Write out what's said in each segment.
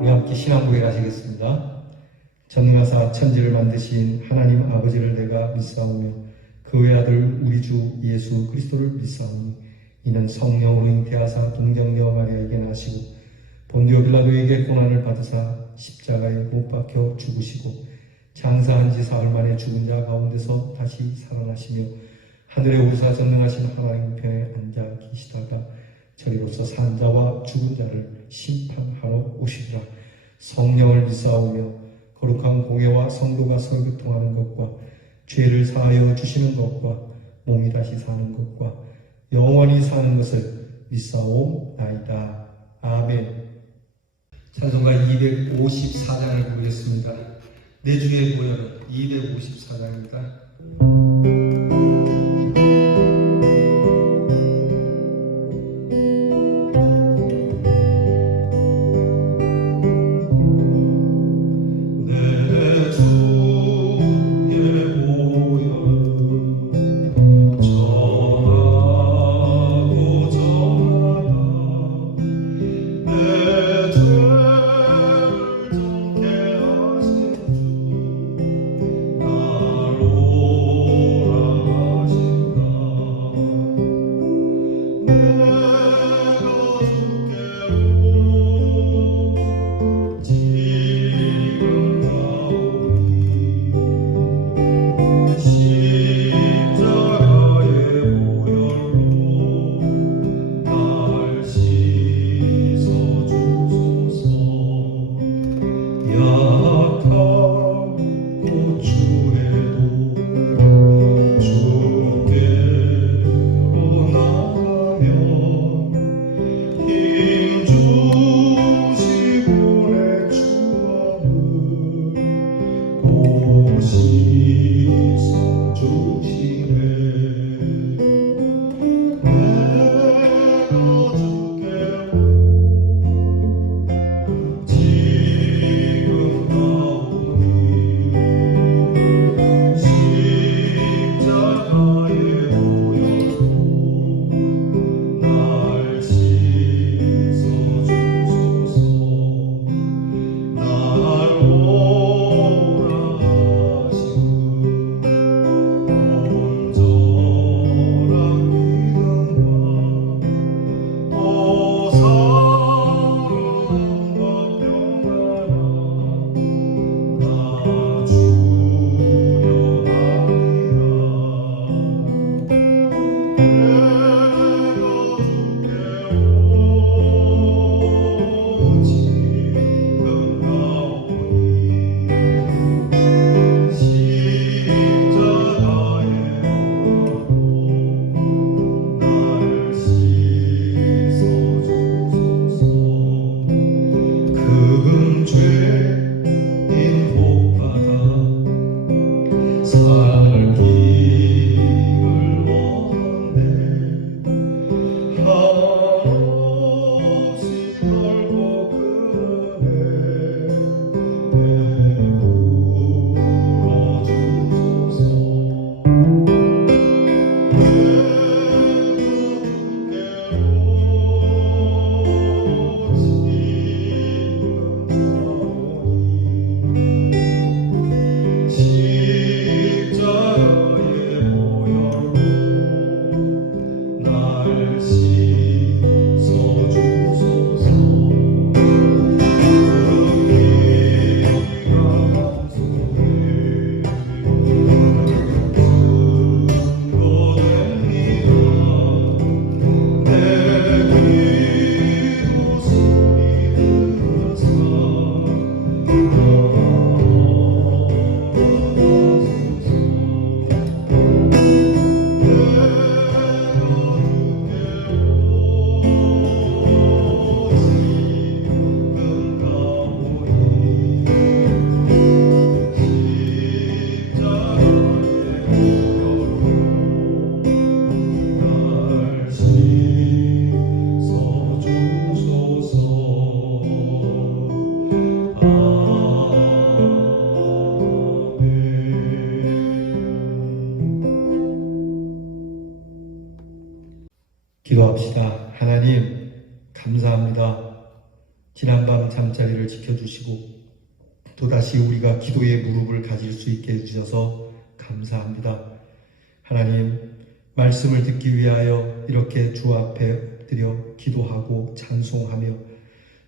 우리 함께 신앙 고백 하시겠습니다. 전능하사 천지를 만드신 하나님 아버지를 내가 믿사오며 그 외아들 우리 주 예수 그리스도를 믿사오니 이는 성령으로 잉태하사 동정녀 마리아에게 나시고 본디오 빌라도에게 고난을 받으사 십자가에 못 박혀 죽으시고 장사한 지 사흘 만에 죽은 자 가운데서 다시 살아나시며 하늘에 오르사 전능하신 하나님 편에 앉아 계시다가 저리로서 산 자와 죽은 자를 심판하러 오시리라. 성령을 믿사오며 거룩한 공예와 성도가 설교통하는 것과 죄를 사하여 주시는 것과 몸이 다시 사는 것과 영원히 사는 것을 믿사오나이다. 아멘. 찬송가 254장을 부르겠습니다. 내 주의 보혈은 254장입니다. 기도합시다. 하나님, 감사합니다. 지난밤 잠자리를 지켜주시고 또다시 우리가 기도의 무릎을 가질 수 있게 해주셔서 감사합니다. 하나님, 말씀을 듣기 위하여 이렇게 주 앞에 엎드려 기도하고 찬송하며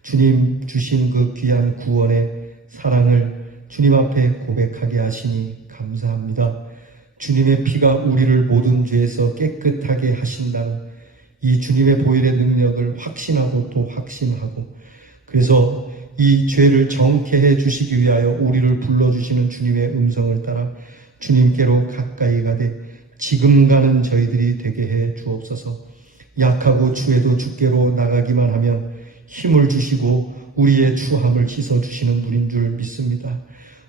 주님 주신 그 귀한 구원의 사랑을 주님 앞에 고백하게 하시니 감사합니다. 주님의 피가 우리를 모든 죄에서 깨끗하게 하신다는 이 주님의 보혈의 능력을 확신하고 또 확신하고, 그래서 이 죄를 정케 해 주시기 위하여 우리를 불러주시는 주님의 음성을 따라 주님께로 가까이 가되 지금 가는 저희들이 되게 해 주옵소서. 약하고 추해도 주께로 나가기만 하면 힘을 주시고 우리의 추함을 씻어주시는 분인 줄 믿습니다.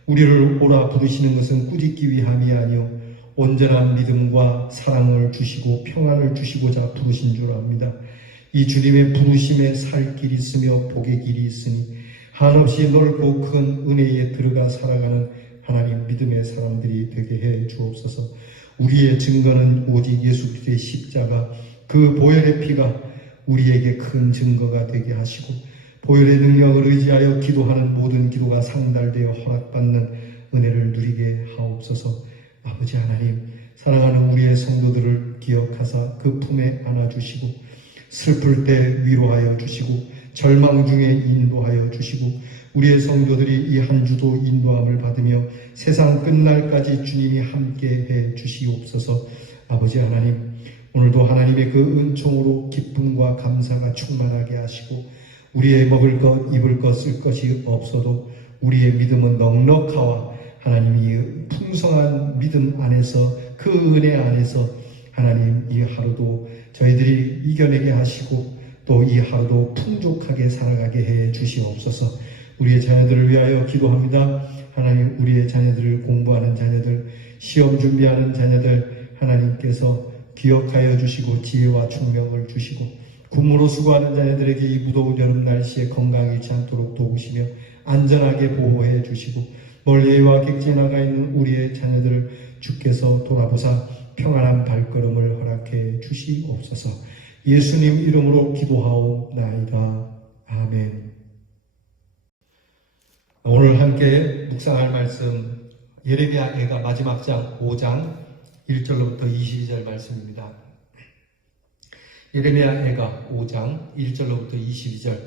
우리를 오라 부르시는 것은 꾸짖기 위함이 아니요 온전한 믿음과 사랑을 주시고 평안을 주시고자 부르신 줄 압니다. 이 주님의 부르심에 살 길이 있으며 복의 길이 있으니 한없이 넓고 큰 은혜에 들어가 살아가는 하나님 믿음의 사람들이 되게 해 주옵소서. 우리의 증거는 오직 예수 그리스도의 십자가, 그 보혈의 피가 우리에게 큰 증거가 되게 하시고 보혈의 능력을 의지하여 기도하는 모든 기도가 상달되어 허락받는 은혜를 누리게 하옵소서. 아버지 하나님, 사랑하는 우리의 성도들을 기억하사 그 품에 안아주시고 슬플 때 위로하여 주시고 절망 중에 인도하여 주시고 우리의 성도들이 이 한 주도 인도함을 받으며 세상 끝날까지 주님이 함께해 주시옵소서. 아버지 하나님, 오늘도 하나님의 그 은총으로 기쁨과 감사가 충만하게 하시고 우리의 먹을 것, 입을 것, 쓸 것이 없어도 우리의 믿음은 넉넉하와 하나님이 풍성한 믿음 안에서, 그 은혜 안에서 하나님 이 하루도 저희들이 이겨내게 하시고 또 이 하루도 풍족하게 살아가게 해 주시옵소서. 우리의 자녀들을 위하여 기도합니다. 하나님, 우리의 자녀들을, 공부하는 자녀들, 시험 준비하는 자녀들 하나님께서 기억하여 주시고 지혜와 총명을 주시고 군무로 수고하는 자녀들에게 이 무더운 여름 날씨에 건강 잃지 않도록 도우시며 안전하게 보호해 주시고 멀리와 객지에 나가 있는 우리의 자녀들을 주께서 돌아보사 평안한 발걸음을 허락해 주시옵소서. 예수님 이름으로 기도하옵나이다. 아멘. 오늘 함께 묵상할 말씀 예레미야 애가 마지막 장 5장 1절로부터 22절 말씀입니다. 예레미야 애가 5장 1절로부터 22절,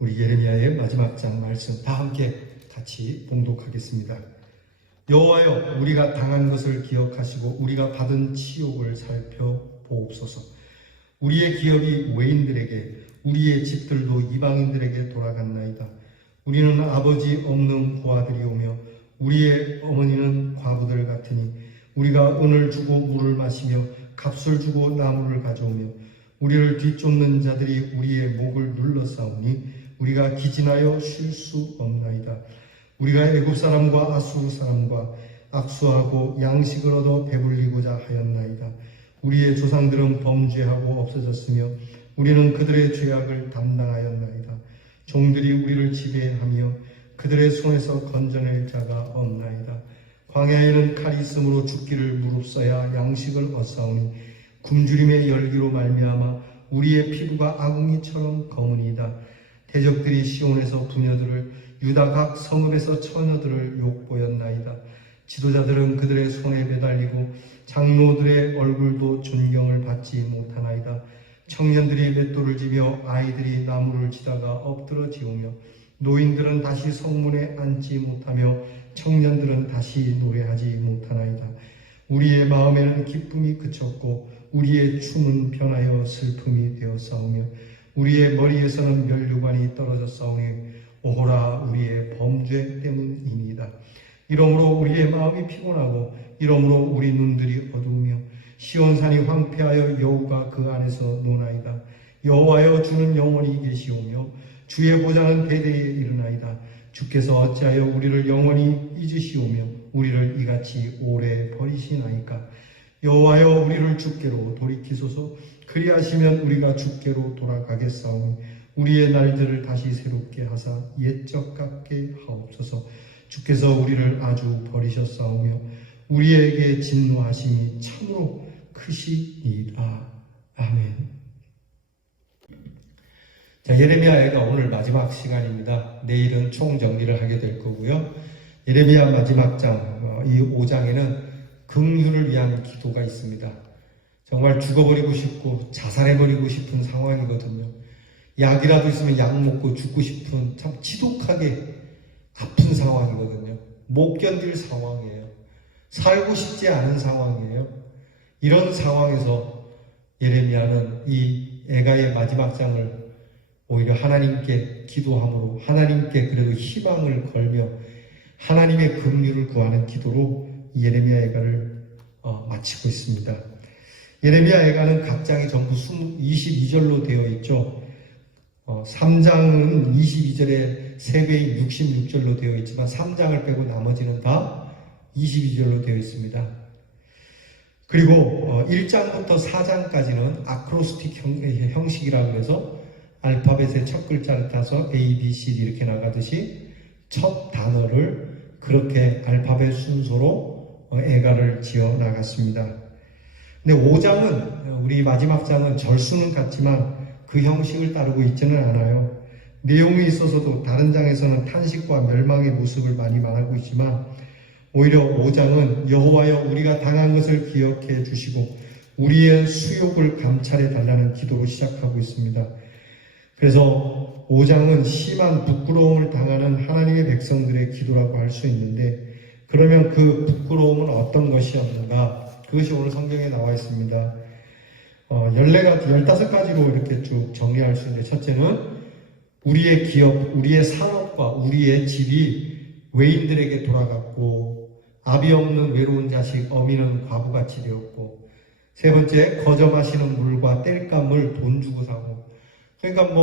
우리 예레미야의 마지막 장 말씀 다 함께 같이 봉독하겠습니다. 여호와여, 우리가 당한 것을 기억하시고 우리가 받은 치욕을 살펴보옵소서. 우리의 기업이 외인들에게, 우리의 집들도 이방인들에게 돌아갔나이다. 우리는 아버지 없는 고아들이오며 우리의 어머니는 과부들 같으니 우리가 은을 주고 물을 마시며 값을 주고 나무를 가져오며 우리를 뒤쫓는 자들이 우리의 목을 눌러싸우니 우리가 기진하여 쉴 수 없나이다. 우리가 애굽 사람과 아수르 사람과 악수하고 양식을 얻어 배불리고자 하였나이다. 우리의 조상들은 범죄하고 없어졌으며 우리는 그들의 죄악을 담당하였나이다. 종들이 우리를 지배하며 그들의 손에서 건져낼 자가 없나이다. 광야에는 칼이 있으므로 죽기를 무릅써야 양식을 얻사오니 굶주림의 열기로 말미암아 우리의 피부가 아궁이처럼 검으니이다. 대적들이 시온에서 부녀들을, 유다 각 성읍에서 처녀들을 욕보였나이다. 지도자들은 그들의 손에 매달리고 장로들의 얼굴도 존경을 받지 못하나이다. 청년들이 맷돌을 지며 아이들이 나무를 치다가 엎드러 지우며 노인들은 다시 성문에 앉지 못하며 청년들은 다시 노래하지 못하나이다. 우리의 마음에는 기쁨이 그쳤고 우리의 춤은 변하여 슬픔이 되었사오며 우리의 머리에서는 면류관이 떨어졌사오니 오호라 우리의 범죄 때문이니이다. 이러므로 우리의 마음이 피곤하고 이러므로 우리 눈들이 어두우며 시온산이 황폐하여 여우가 그 안에서 노나이다. 여호와여, 주는 영원히 계시오며 주의 보좌는 대대에 이르나이다. 주께서 어찌하여 우리를 영원히 잊으시오며 우리를 이같이 오래 버리시나이까. 여호와여, 우리를 주께로 돌이키소서. 그리하시면 우리가 주께로 돌아가겠사오니 우리의 날들을 다시 새롭게 하사 옛적 같게 하옵소서. 주께서 우리를 아주 버리셨사오며 우리에게 진노하심이 참으로 크시니이다. 아멘. 자, 예레미야가 오늘 마지막 시간입니다. 내일은 총정리를 하게 될 거고요. 예레미야 마지막 장, 이 5장에는 긍휼을 위한 기도가 있습니다. 정말 죽어버리고 싶고 자살해버리고 싶은 상황이거든요. 약이라도 있으면 약 먹고 죽고 싶은 참 지독하게 아픈 상황이거든요. 못 견딜 상황이에요. 살고 싶지 않은 상황이에요. 이런 상황에서 예레미야는 이 애가의 마지막 장을 오히려 하나님께 기도함으로 하나님께 그래도 희망을 걸며 하나님의 긍휼을 구하는 기도로 예레미야 애가를 마치고 있습니다. 예레미야 애가는 각 장이 전부 22절로 되어 있죠. 3장은 22절에 3배인 66절로 되어 있지만 3장을 빼고 나머지는 다 22절로 되어 있습니다. 그리고 1장부터 4장까지는 아크로스틱 형식이라고 해서 알파벳의 첫 글자를 따서 A, B, C, D 이렇게 나가듯이 첫 단어를 그렇게 알파벳 순서로 애가를 지어 나갔습니다. 근데 5장은 우리 마지막 장은 절수는 같지만 그 형식을 따르고 있지는 않아요. 내용이 있어서도 다른 장에서는 탄식과 멸망의 모습을 많이 말하고 있지만 오히려 5장은 여호와여 우리가 당한 것을 기억해 주시고 우리의 수욕을 감찰해 달라는 기도로 시작하고 있습니다. 그래서 5장은 심한 부끄러움을 당하는 하나님의 백성들의 기도라고 할 수 있는데 그러면 그 부끄러움은 어떤 것이었는가? 그것이 오늘 성경에 나와 있습니다. 15가지로 이렇게 쭉 정리할 수 있는데 첫째는 우리의 기업, 우리의 산업과 우리의 집이 외인들에게 돌아갔고 아비 없는 외로운 자식 어미는 과부같이 되었고 세 번째 거저 마시는 물과 땔감을 돈 주고 사고 그러니까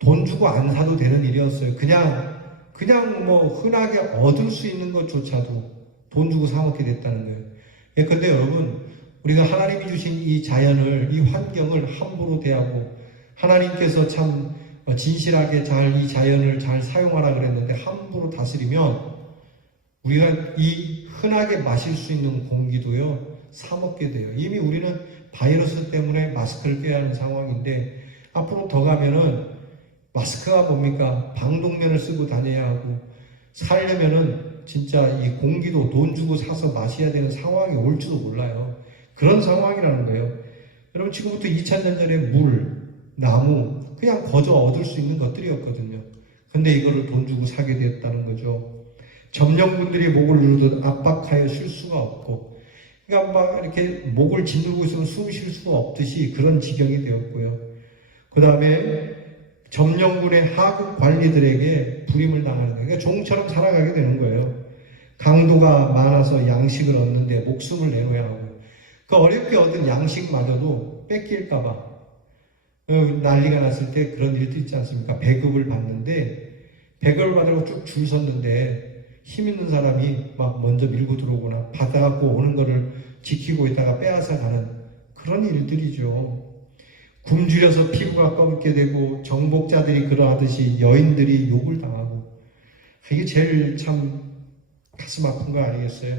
돈 주고 안 사도 되는 일이었어요. 그냥 흔하게 얻을 수 있는 것조차도 돈 주고 사 먹게 됐다는 거예요. 근데 여러분 우리가 하나님이 주신 이 자연을 이 환경을 함부로 대하고 하나님께서 참 진실하게 이 자연을 잘 사용하라 그랬는데 함부로 다스리면 우리가 이 흔하게 마실 수 있는 공기도요 사 먹게 돼요. 이미 우리는 바이러스 때문에 마스크를 껴야 하는 상황인데 앞으로 더 가면은 마스크가 뭡니까? 방독면을 쓰고 다녀야 하고 살려면은 진짜 이 공기도 돈 주고 사서 마셔야 되는 상황이 올지도 몰라요. 그런 상황이라는 거예요. 여러분 지금부터 2000년 전에 물, 나무 그냥 거저 얻을 수 있는 것들이었거든요. 근데 이거를 돈 주고 사게 됐다는 거죠. 점령군들이 목을 누르듯 압박하여 쉴 수가 없고 그러니까 막 이렇게 목을 짓누르고 있으면 숨 쉴 수가 없듯이 그런 지경이 되었고요. 그 다음에 점령군의 하급 관리들에게 불임을 당하는 거예요. 그러니까 종처럼 살아가게 되는 거예요. 강도가 많아서 양식을 얻는데 목숨을 내놓아야 하고 그 어렵게 얻은 양식마저도 뺏길까봐 난리가 났을 때 그런 일도 있지 않습니까? 배급을 받는데 배급을 받으려고 쭉 줄 섰는데 힘 있는 사람이 막 먼저 밀고 들어오거나 받아갖고 오는 거를 지키고 있다가 빼앗아 가는 그런 일들이죠. 굶주려서 피부가 검게 되고 정복자들이 그러하듯이 여인들이 욕을 당하고 이게 제일 참 가슴 아픈 거 아니겠어요?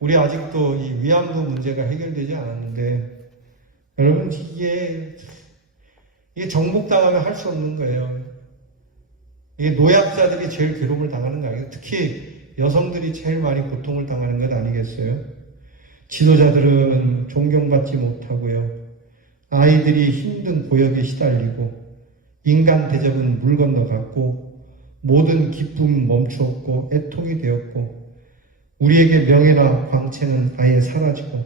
우리 아직도 이 위안부 문제가 해결되지 않았는데 여러분 이게 정복당하면 할 수 없는 거예요. 이게 노약자들이 제일 괴로움을 당하는 거 아니에요? 특히 여성들이 제일 많이 고통을 당하는 것 아니겠어요? 지도자들은 존경받지 못하고요. 아이들이 힘든 고역에 시달리고 인간 대접은 물 건너갔고 모든 기쁨 멈추었고 애통이 되었고 우리에게 명예나 광채는 아예 사라지고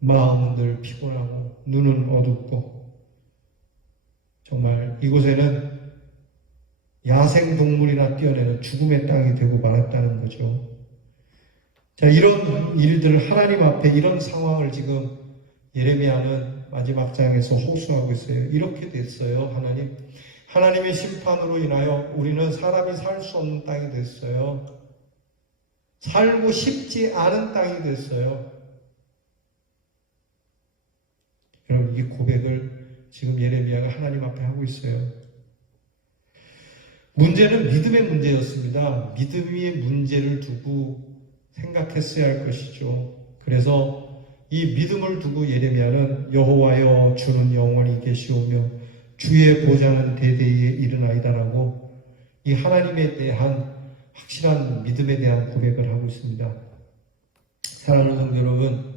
마음은 늘 피곤하고 눈은 어둡고 정말 이곳에는 야생동물이나 뛰어내는 죽음의 땅이 되고 말았다는 거죠. 자, 이런 일들 하나님 앞에 이런 상황을 지금 예레미야는 마지막 장에서 호소하고 있어요. 이렇게 됐어요. 하나님의 심판으로 인하여 우리는 사람이 살 수 없는 땅이 됐어요. 살고 싶지 않은 땅이 됐어요. 여러분 이 고백을 지금 예레미야가 하나님 앞에 하고 있어요. 문제는 믿음의 문제였습니다. 믿음의 문제를 두고 생각했어야 할 것이죠. 그래서 이 믿음을 두고 예레미야는 여호와여 주는 영원히 계시오며 주의 보좌는 대대에 이르나이다라고 이 하나님에 대한 확실한 믿음에 대한 고백을 하고 있습니다. 사랑하는 성도 여러분,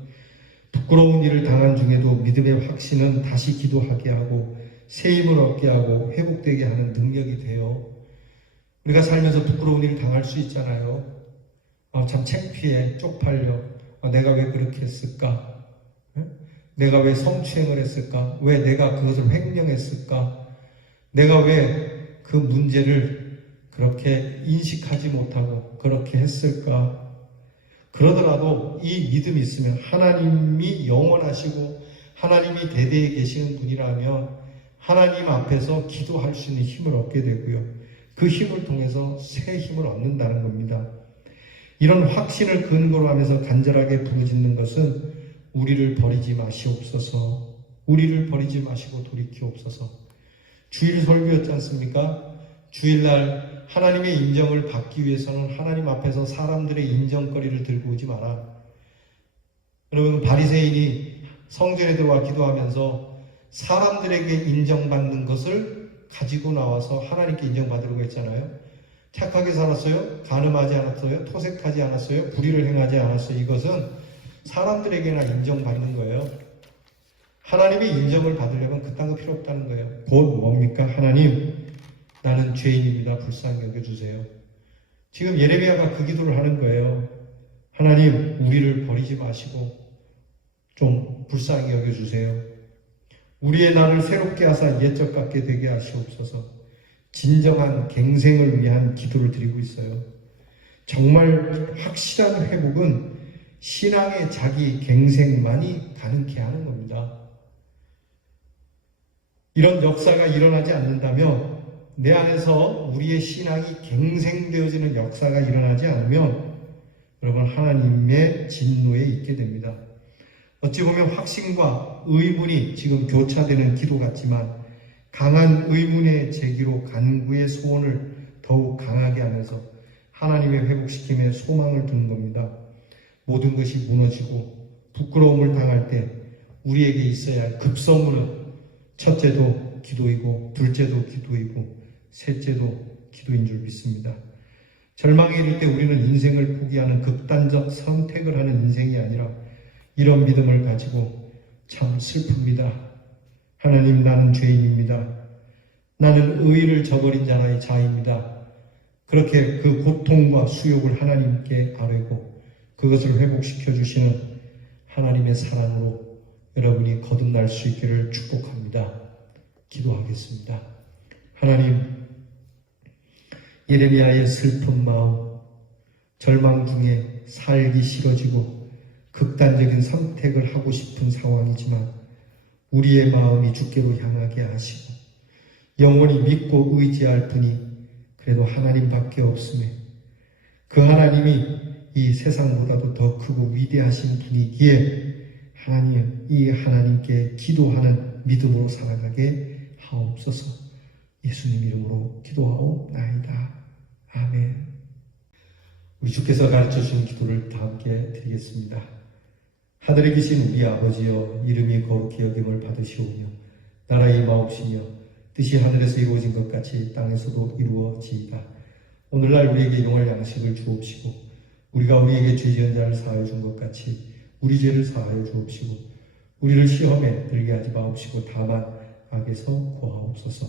부끄러운 일을 당한 중에도 믿음의 확신은 다시 기도하게 하고 새 힘을 얻게 하고 회복되게 하는 능력이 돼요. 우리가 살면서 부끄러운 일을 당할 수 있잖아요. 참 창피해, 쪽팔려. 내가 왜 그렇게 했을까? 내가 왜 성추행을 했을까? 왜 내가 그것을 횡령했을까? 내가 왜 그 문제를 그렇게 인식하지 못하고 그렇게 했을까? 그러더라도 이 믿음이 있으면 하나님이 영원하시고 하나님이 대대에 계시는 분이라면 하나님 앞에서 기도할 수 있는 힘을 얻게 되고요. 그 힘을 통해서 새 힘을 얻는다는 겁니다. 이런 확신을 근거로 하면서 간절하게 부르짖는 것은 우리를 버리지 마시옵소서, 우리를 버리지 마시고 돌이키옵소서. 주일 설교였지 않습니까? 주일날 하나님의 인정을 받기 위해서는 하나님 앞에서 사람들의 인정거리를 들고 오지 마라. 여러분, 바리새인이 성전에 들어와 기도하면서 사람들에게 인정받는 것을 가지고 나와서 하나님께 인정받으려고 했잖아요. 착하게 살았어요? 간음하지 않았어요? 토색하지 않았어요? 불의를 행하지 않았어요? 이것은 사람들에게나 인정받는 거예요. 하나님의 인정을 받으려면 그딴 거 필요 없다는 거예요. 곧 뭡니까? 하나님, 나는 죄인입니다. 불쌍히 여겨주세요. 지금 예레미야가 그 기도를 하는 거예요. 하나님, 우리를 버리지 마시고 좀 불쌍히 여겨주세요. 우리의 날을 새롭게 하사 옛적 같게 되게 하시옵소서. 진정한 갱생을 위한 기도를 드리고 있어요. 정말 확실한 회복은 신앙의 자기 갱생만이 가능케 하는 겁니다. 이런 역사가 일어나지 않는다면, 내 안에서 우리의 신앙이 갱생되어지는 역사가 일어나지 않으면 여러분, 하나님의 진노에 있게 됩니다. 어찌 보면 확신과 의문이 지금 교차되는 기도 같지만 강한 의문의 제기로 간구의 소원을 더욱 강하게 하면서 하나님의 회복시킴에 소망을 두는 겁니다. 모든 것이 무너지고 부끄러움을 당할 때 우리에게 있어야 할 급선무는 첫째도 기도이고 둘째도 기도이고 셋째도 기도인 줄 믿습니다. 절망에 이를 때 우리는 인생을 포기하는 극단적 선택을 하는 인생이 아니라 이런 믿음을 가지고 참 슬픕니다. 하나님, 나는 죄인입니다. 나는 의의를 저버린 자입니다. 그렇게 그 고통과 수욕을 하나님께 아뢰고 그것을 회복시켜 주시는 하나님의 사랑으로 여러분이 거듭날 수 있기를 축복합니다. 기도하겠습니다. 하나님, 예레미야의 슬픈 마음, 절망 중에 살기 싫어지고 극단적인 선택을 하고 싶은 상황이지만 우리의 마음이 주께로 향하게 하시고 영원히 믿고 의지할 분이 그래도 하나님밖에 없음에 그 하나님이 이 세상보다도 더 크고 위대하신 분이기에 하나님, 이 하나님께 기도하는 믿음으로 살아가게 하옵소서. 예수님 이름으로 기도하옵나이다. 아멘. 우리 주께서 가르쳐주신 기도를 다 함께 드리겠습니다. 하늘에 계신 우리 아버지여, 이름이 거룩히 여김을 받으시오며 나라의 마옵시며 뜻이 하늘에서 이루어진 것 같이 땅에서도 이루어지이다. 오늘날 우리에게 용할 양식을 주옵시고 우리가 우리에게 죄 지은 자를 사하여 준 것 같이 우리 죄를 사하여 주옵시고 우리를 시험에 들게 하지 마옵시고 다만 악에서 구하옵소서.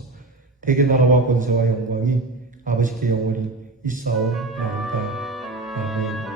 대개 나라와 권세와 영광이 아버지께 영원히 있사옵나이다. 아멘.